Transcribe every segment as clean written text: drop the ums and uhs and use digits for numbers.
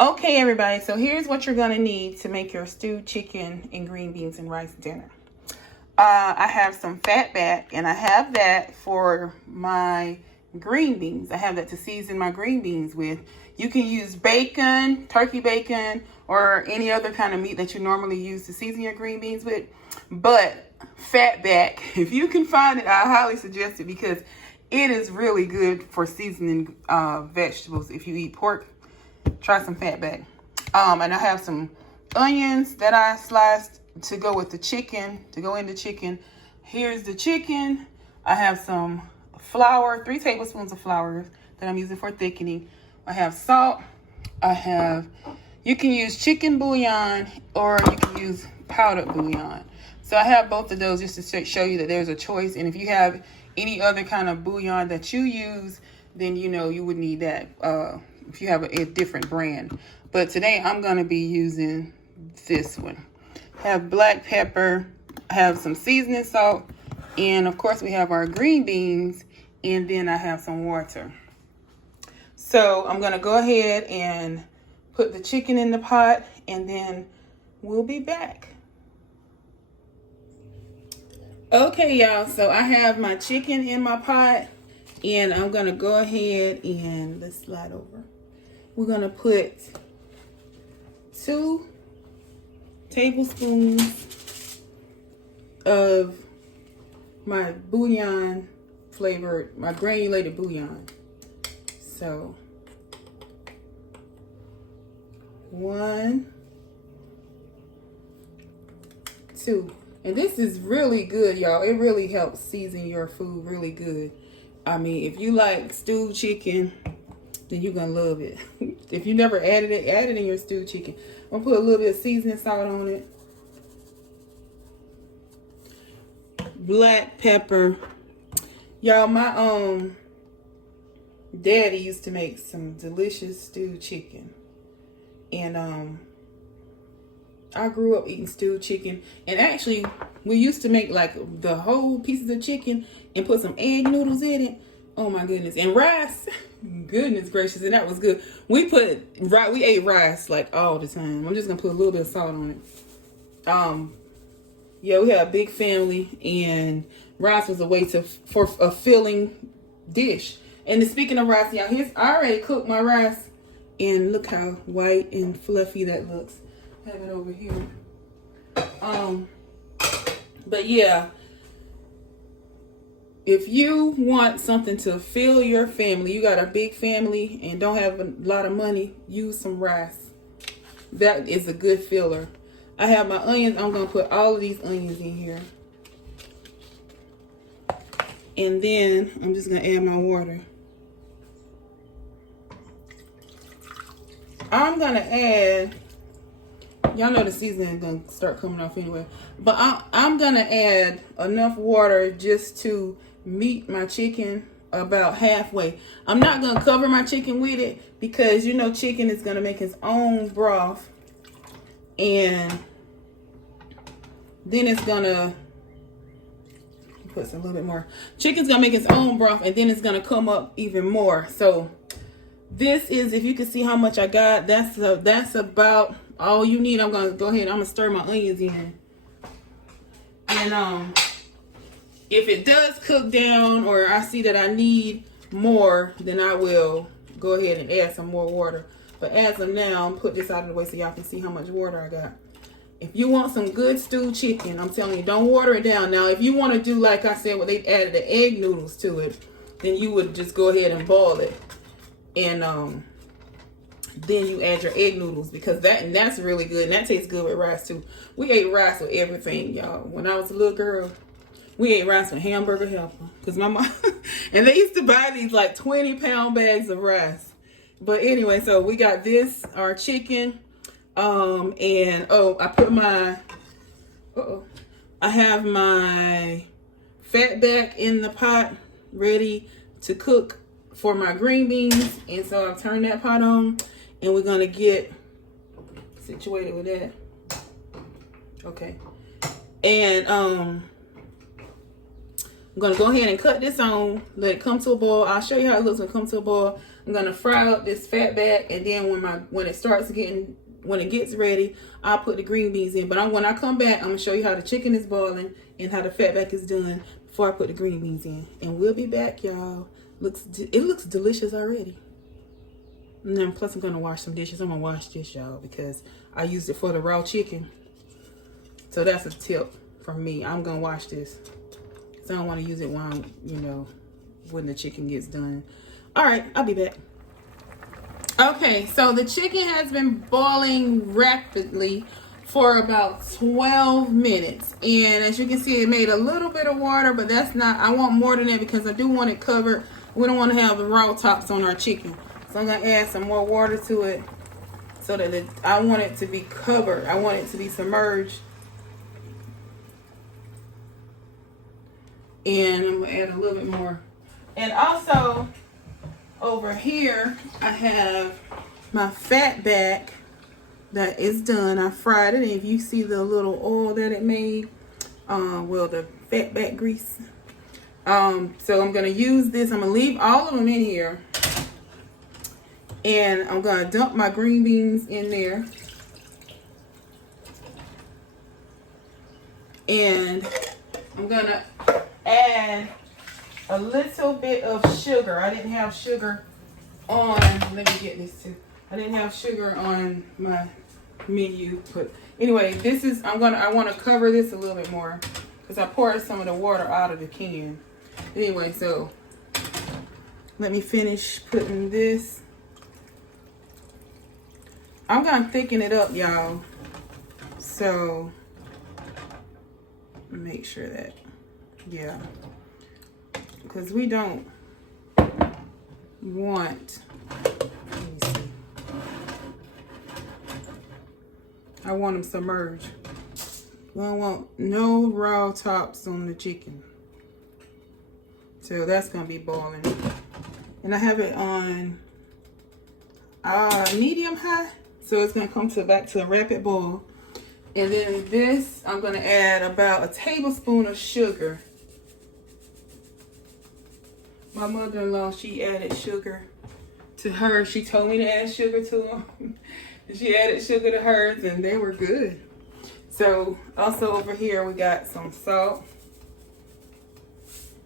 Okay, everybody, so here's what you're gonna need to make your stewed chicken and green beans and rice dinner. I have some fat back, and I have that for my green beans. I have that to season my green beans with. You can use bacon, turkey bacon, or any other kind of meat that you normally use to season your green beans with. But fat back, if you can find it, I highly suggest it because it is really good for seasoning vegetables. If you eat pork, try some fat back. And I have some onions that I sliced to go with the chicken, to go in the chicken. Here's the chicken. I have some flour, 3 tablespoons of flour that I'm using for thickening. I have salt. You can use chicken bouillon or you can use powdered bouillon. So I have both of those just to show you that there's a choice. And if you have any other kind of bouillon that you use, then you would need that if you have a different brand. But today I'm going to be using this one. Have black pepper, have some seasoning salt, and of course we have our green beans, and then I have some water. So I'm going to go ahead and put the chicken in the pot, and then we'll be back. Okay, y'all, so I have my chicken in my pot, and I'm going to go ahead and let's slide over. We're going to put 2 tablespoons of my bouillon flavored, my granulated bouillon. So 1, 2. And this is really good, y'all. It really helps season your food really good. I mean, if you like stewed chicken, then you're going to love it. If you never added it, add it in your stewed chicken. I'm going to put a little bit of seasoning salt on it. Black pepper. Y'all, my daddy used to make some delicious stewed chicken. And I grew up eating stewed chicken. And actually, we used to make like the whole pieces of chicken and put some egg noodles in it. Oh my goodness. And rice. Goodness gracious. And that was good. We ate rice like all the time. I'm just going to put a little bit of salt on it. Yeah, we had a big family, and rice was a way for a filling dish. And speaking of rice, y'all, I already cooked my rice, and look how white and fluffy that looks. I have it over here. But yeah, if you want something to fill your family, you got a big family and don't have a lot of money, use some rice. That is a good filler. I have my onions. I'm going to put all of these onions in here. And then I'm just going to add my water. I'm going to add, y'all know the seasoning is going to start coming off anyway. But I'm going to add enough water just to meet my chicken about halfway. I'm not going to cover my chicken with it because chicken is going to make its own broth. And then it's gonna put some a little bit more. Chicken's gonna make its own broth, and then it's gonna come up even more. So this is, if you can see how much I got, that's about all you need. I'm gonna go ahead. I'm gonna stir my onions in, and if it does cook down, or I see that I need more, then I will go ahead and add some more water. But as of now, I'm put this out of the way so y'all can see how much water I got. If you want some good stewed chicken, I'm telling you, don't water it down. Now, if you want to do, like I said, they added the egg noodles to it, then you would just go ahead and boil it. And then you add your egg noodles, because that's really good. And that tastes good with rice, too. We ate rice with everything, y'all. When I was a little girl, we ate rice with hamburger helper. Because my mom, and they used to buy these like 20-pound bags of rice. But anyway, so we got this, our chicken, and I put I have my fat back in the pot ready to cook for my green beans, and so I've turned that pot on, and we're gonna get situated with that. Okay, and I'm gonna go ahead and cut this on, let it come to a boil. I'll show you how it looks when it comes to a boil. I'm gonna fry up this fat back, and then when it gets ready, I'll put the green beans in. But when I come back, I'm gonna show you how the chicken is boiling and how the fat back is done before I put the green beans in. And we'll be back, y'all. It looks delicious already. And then plus I'm gonna wash some dishes. I'm gonna wash this, y'all, because I used it for the raw chicken. So that's a tip from me. I'm gonna wash this, because I don't want to use it while when the chicken gets done. All right, I'll be back. Okay, so the chicken has been boiling rapidly for about 12 minutes. And as you can see, it made a little bit of water, but that's not, I want more than that because I do want it covered. We don't want to have the raw tops on our chicken. So I'm going to add some more water to it so that I want it to be covered. I want it to be submerged. And I'm going to add a little bit more. And also, over here, I have my fat back that is done. I fried it. And if you see the little oil that it made, well, the fat back grease. So I'm going to use this. I'm going to leave all of them in here. And I'm going to dump my green beans in there. And I'm going to add a little bit of sugar. I didn't have sugar on, let me get this too. I didn't have sugar on my menu, but anyway, this is, I want to cover this a little bit more because I poured some of the water out of the can. Anyway, so let me finish putting this. I'm going to thicken it up, y'all. So make sure that, yeah, because we don't want, let me see, I want them submerged. We don't want no raw tops on the chicken. So that's going to be boiling. And I have it on medium high. So it's going to come back to a rapid boil. And then this, I'm going to add about a tablespoon of sugar. My mother-in-law, she added sugar to hers. She told me to add sugar to them. She added sugar to hers, and they were good. So also over here, we got some salt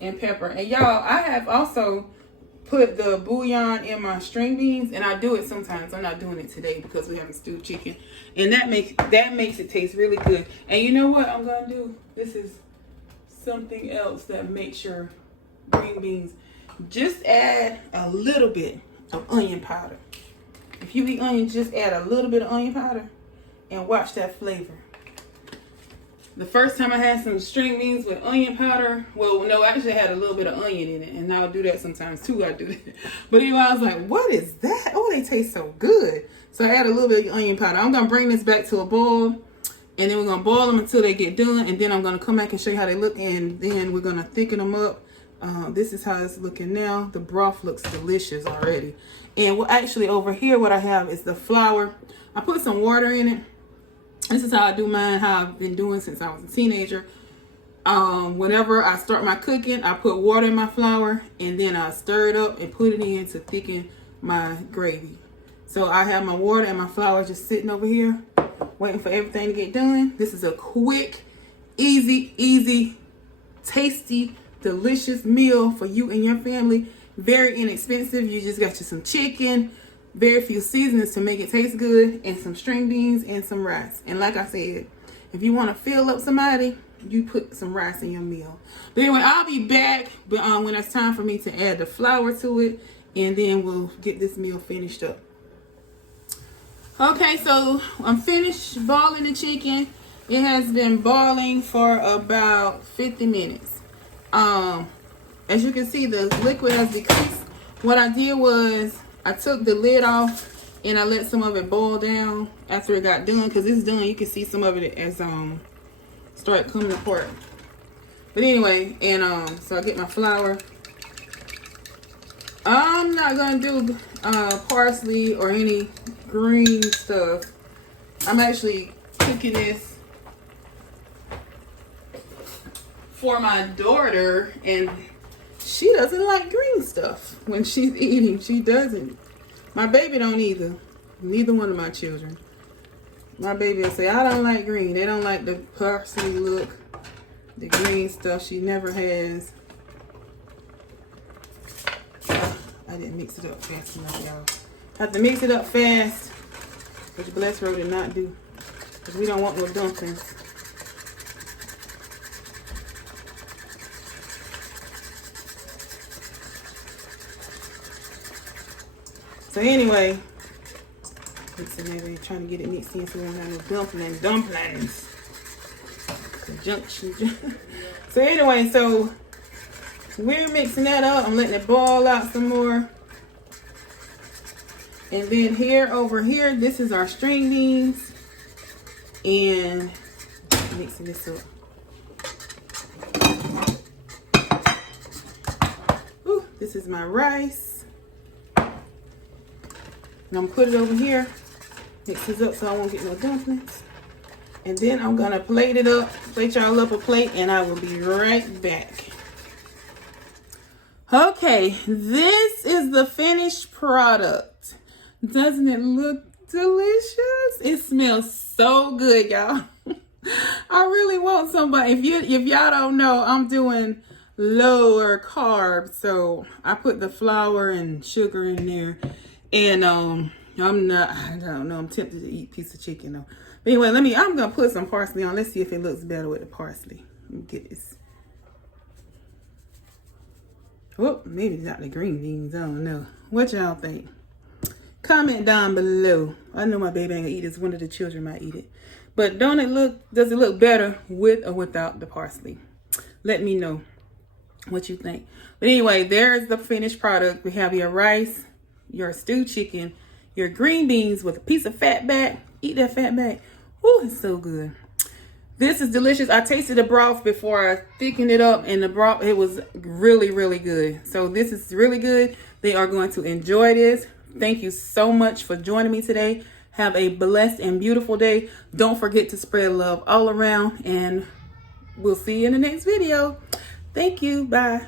and pepper. And y'all, I have also put the bouillon in my string beans, and I do it sometimes. I'm not doing it today because we have a stewed chicken, and that makes it taste really good. And you know what I'm gonna do? This is something else that makes your green beans. Just add a little bit of onion powder. If you eat onions, just add a little bit of onion powder and watch that flavor. The first time I had some string beans with onion powder, well, no, I actually had a little bit of onion in it, and I'll do that sometimes too. I do that. But anyway, I was like, what is that? Oh, they taste so good. So I add a little bit of onion powder. I'm going to bring this back to a boil, and then we're going to boil them until they get done, and then I'm going to come back and show you how they look, and then we're going to thicken them up. This is how it's looking now. The broth looks delicious already. And actually over here, what I have is the flour. I put some water in it. This is how I do mine, how I've been doing since I was a teenager. Whenever I start my cooking, I put water in my flour, and then I stir it up and put it in to thicken my gravy. So I have my water and my flour just sitting over here, waiting for everything to get done. This is a quick, easy, tasty, delicious meal for you and your family. Very inexpensive. You just got you some chicken, very few seasonings to make it taste good, and some string beans and some rice. And like I said, if you want to fill up somebody, you put some rice in your meal. But anyway, I'll be back when it's time for me to add the flour to it, and then we'll get this meal finished up. Okay, so I'm finished boiling the chicken. It has been boiling for about 50 minutes. As you can see, the liquid has decreased. What I did was I took the lid off and I let some of it boil down after it got done, because it's done. You can see some of it as start coming apart. But anyway, and so I get my flour. I'm not gonna do parsley or any green stuff. I'm actually cooking this for my daughter, and she doesn't like green stuff when she's eating. She doesn't. My baby don't either. Neither one of my children. My baby will say, I don't like green. They don't like the parsley look. The green stuff she never has. I didn't mix it up fast enough, y'all. Have to mix it up fast, which Bless Row did not do. Because we don't want no dumplings. So anyway, mixing everything, trying to get it mixed in so we don't have no dumplings. Conjunction. So anyway, so we're mixing that up. I'm letting it boil out some more. And then over here, this is our string beans. And mixing this up. Ooh, this is my rice. And I'm gonna put it over here. Mix this up so I won't get no dumplings. And then I'm gonna plate it up, plate y'all up a plate, and I will be right back. Okay, this is the finished product. Doesn't it look delicious? It smells so good, y'all. I really want somebody. If y'all don't know, I'm doing lower carbs, so I put the flour and sugar in there. And I don't know, I'm tempted to eat a piece of chicken though. But anyway, I'm gonna put some parsley on. Let's see if it looks better with the parsley. Let me get this. Oh, maybe not the green beans, I don't know. What y'all think? Comment down below. I know my baby ain't gonna eat this. One of the children might eat it. But does it look better with or without the parsley? Let me know what you think. But anyway, there's the finished product. We have your rice, your stewed chicken, your green beans with a piece of fat back. Eat that fat back. Ooh, it's so good. This is delicious. I tasted the broth before I thickened it up, and the broth, it was really, really good. So this is really good. They are going to enjoy this. Thank you so much for joining me today. Have a blessed and beautiful day. Don't forget to spread love all around, and we'll see you in the next video. Thank you. Bye.